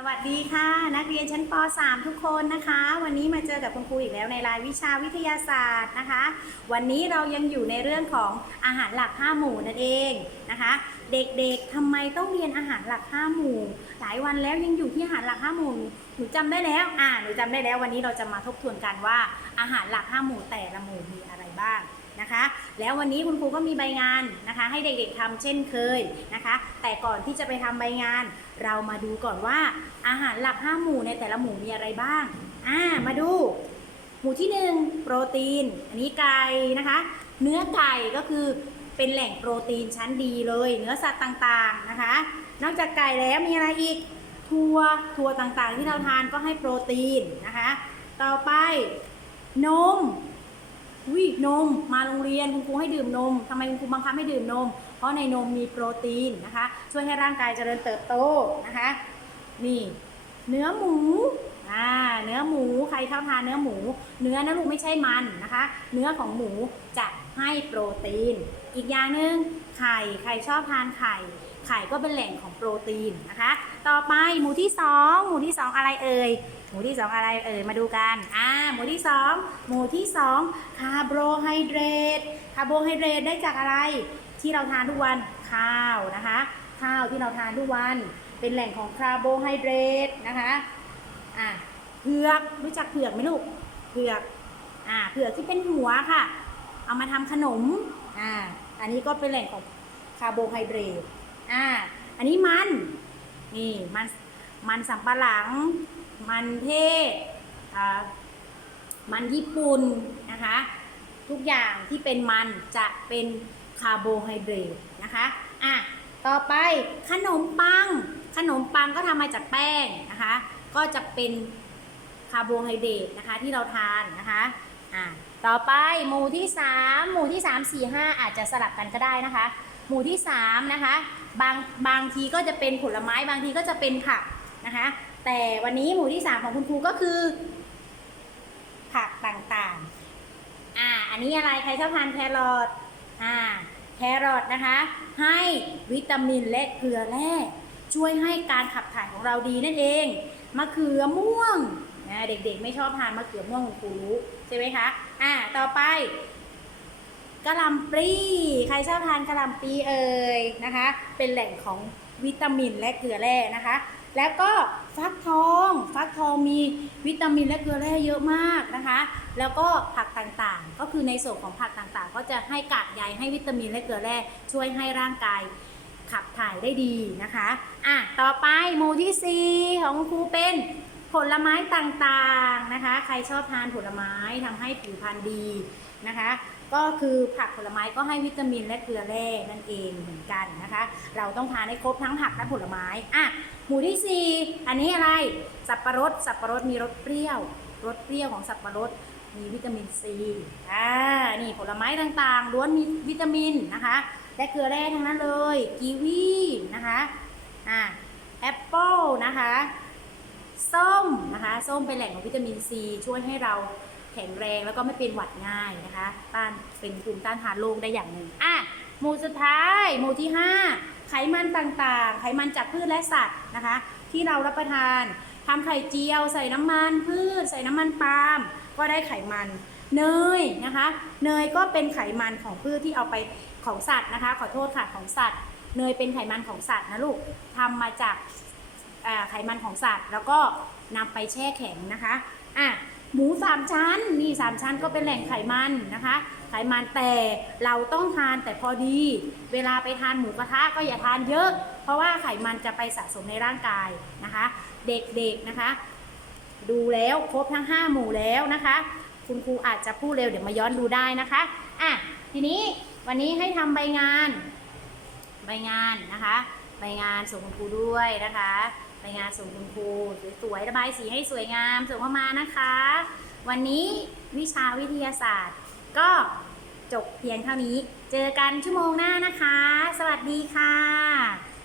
สวัสดีค่ะ นักเรียนชั้นป .3 ทุกคนนะคะ วันนี้มาเจอกับคุณครูอีกแล้วในรายวิชาวิทยาศาสตร์นะคะ วันนี้เรายังอยู่ในเรื่องของอาหารหลัก5หมู่นั่นเองนะคะ เด็กๆทำไมต้องเรียนอาหารหลัก5หมู่ หลายวันแล้วยังอยู่ที่อาหารหลัก5หมู่หนูจำได้แล้วอ่าหนูจำได้แล้ววันนี้เราจะมาทบทวนกันว่าอาหารหลัก5หมู่แต่ละหมู่มีอะไรบ้าง นะคะ แล้ววันนี้คุณครูก็มีใบงานนะคะ ให้เด็กๆทำเช่นเคยนะคะ แต่ก่อนที่จะไปทำใบงาน เรามาดูก่อนว่าอาหารหลัก5หมู่ในแต่ละหมู่มีอะไรบ้างอ่ามาดู หมู่ที่ 1 โปรตีน อันนี้ไก่นะคะ เนื้อไก่ก็คือเป็นแหล่งโปรตีนชั้นดีเลย เนื้อสัตว์ต่างๆนะคะ นอกจากไก่แล้วมีอะไรอีกถั่วถั่วต่างๆ ที่เราทานก็ให้โปรตีนนะคะ ต่อไปนม อุ้ยนมมาโรงเรียนคุณครูให้ดื่มนมทำไมคุณครูบังคับให้ดื่มนม เพราะในนมมีโปรตีนนะคะ ช่วยให้ร่างกายเจริญเติบโตนะคะ นี่ เนื้อหมู อ่าเนื้อหมูใครชอบทานเนื้อหมู เนื้อนะลูกไม่ใช่มันนะคะ เนื้อของหมูจะให้โปรตีน อีกอย่างหนึ่งไข่ใครชอบทานไข่ ไข่ก็เป็นแหล่งของโปรตีนนะคะ ต่อไปหมูที่สองหมูที่สองอะไรเอ่ยหมูที่สองอะไรเอ่ยมาดูกันอ่าหมูที่สองหมูที่สองคาร์โบไฮเดรตคาร์โบไฮเดรตได้จากอะไรที่เราทานทุกวันข้าวนะคะ ข้าวที่เราทานทุกวัน เป็นแหล่งของคาร์โบไฮเดรตนะคะ อ่าเผือกรู้จักเผือกไหมลูกเผือกอ่าเผือกที่เป็นหัวค่ะ เอามาทำขนมอ่าอันนี้ก็เป็นแหล่งของคาร์โบไฮเดรตอ่าอันนี้มันนี่มันมันสำปะหลัง มันเทศอ่ามันญี่ปุ่นนะคะทุกอย่างที่เป็นมันจะเป็นคาร์โบไฮเดรตนะคะอะต่อไปขนมปัง ขนมปังก็ทำมาจากแป้งนะคะ ก็จะเป็นคาร์โบไฮเดรตนะคะที่เราทานนะคะอะต่อไปหมู่ที่ 3 หมู่ที่ 3 4 5 อาจจะสลับกันก็ได้นะคะ หมู่ที่3นะคะบางบางทีก็จะเป็นผลไม้บางทีก็จะเป็นผักนะคะ แต่วันนี้หมู่ที่ 3 ของคุณครูก็คือ ผักต่างๆ อ่า อันนี้อะไรใครชอบทานแครอทอ่าแครอทนะคะ ให้วิตามินและเกลือแร่ช่วยให้การขับถ่ายของเราดีนั่นเอง มะเขือม่วงนะเด็กๆ ไม่ชอบทานมะเขือม่วงคุณครูรู้ใช่ไหมคะ อ่า ต่อไปกะหล่ำปลีใครชอบทานกะหล่ำปลีเอ่ยนะคะ เป็นแหล่งของวิตามินและเกลือแร่นะคะ แล้วก็ฟักทอง ฟักทองมีวิตามินและเกลือแร่เยอะมากนะคะ แล้วก็ผักต่างๆ ก็คือในส่วนของผักต่างๆ ก็จะให้กากใยให้วิตามินและเกลือแร่ช่วยให้ร่างกายายได้ดีนะคะอะต่อไปหมู่ที่ 4 ของครูเป็นผลไม้ต่างๆนะคะ ใครชอบทานผลไม้ทำให้ผิวพรรณดีนะคะ ก็คือผักผลไม้ก็ให้วิตามินและเกลือแร่นั่นเองเหมือนกันนะคะ เราต้องทานให้ครบทั้งผักและผลไม้อะหมู่ที่ 4 อันนี้อะไรสับปะรดสับปะรดมีรสเปรี้ยวรสเปรี้ยวของสับปะรดมีวิตามินซีอ่านี่ผลไม้ต่างๆล้วนมีวิตามินนะคะ และเกลือแร่ทั้งนั้นเลยกีวีนะคะอ่าแอปเปิลนะคะส้มนะคะส้มเป็นแหล่งของวิตามินซีช่วยให้เราแข็งแรงแล้วก็ไม่เป็นหวัดง่ายนะคะต้านเป็นภูมิต้านทานโรคได้อย่างหนึ่งอะหมู่สุดท้ายหมู่ที่ 5 ไขมันต่างๆ ไขมันจากพืชและสัตว์นะคะ ที่เรารับประทานทำไข่เจียว ใส่น้ำมันพืช ใส่น้ำมันปาล์มก็ได้ไขมันเนยนะคะ เนยก็เป็นไขมันของพืชที่เอาไป ของสัตว์นะคะ ขอโทษค่ะของสัตว์ เนยเป็นไขมันของสัตว์นะลูกทำมาจากไขมันของสัตว์ แล้วก็นำไปแช่แข็งนะคะอะหมูสามชั้นนี่สามชั้นก็เป็นแหล่งไขมันนะคะ ไขมันแต่เราต้องทานแต่พอดี เวลาไปทานหมูกระทะก็อย่าทานเยอะ เพราะว่าไขมันจะไปสะสมในร่างกายนะคะ เด็กๆนะคะ ดูแล้วครบทั้ง 5 หมู่แล้วนะคะ คุณครูอาจจะพูดเร็วเดี๋ยวมาย้อนดูได้นะคะอะทีนี้ วันนี้ให้ทำใบงาน ใบงานนะคะ ใบงานส่งคุณครูด้วยนะคะ ใบงานส่งคุณครูสวยๆระบายสีให้สวยงามส่งเข้ามานะคะ วันนี้วิชาวิทยาศาสตร์ ก็จบเพียงเท่านี้ เจอกันชั่วโมงหน้านะคะ สวัสดีค่ะ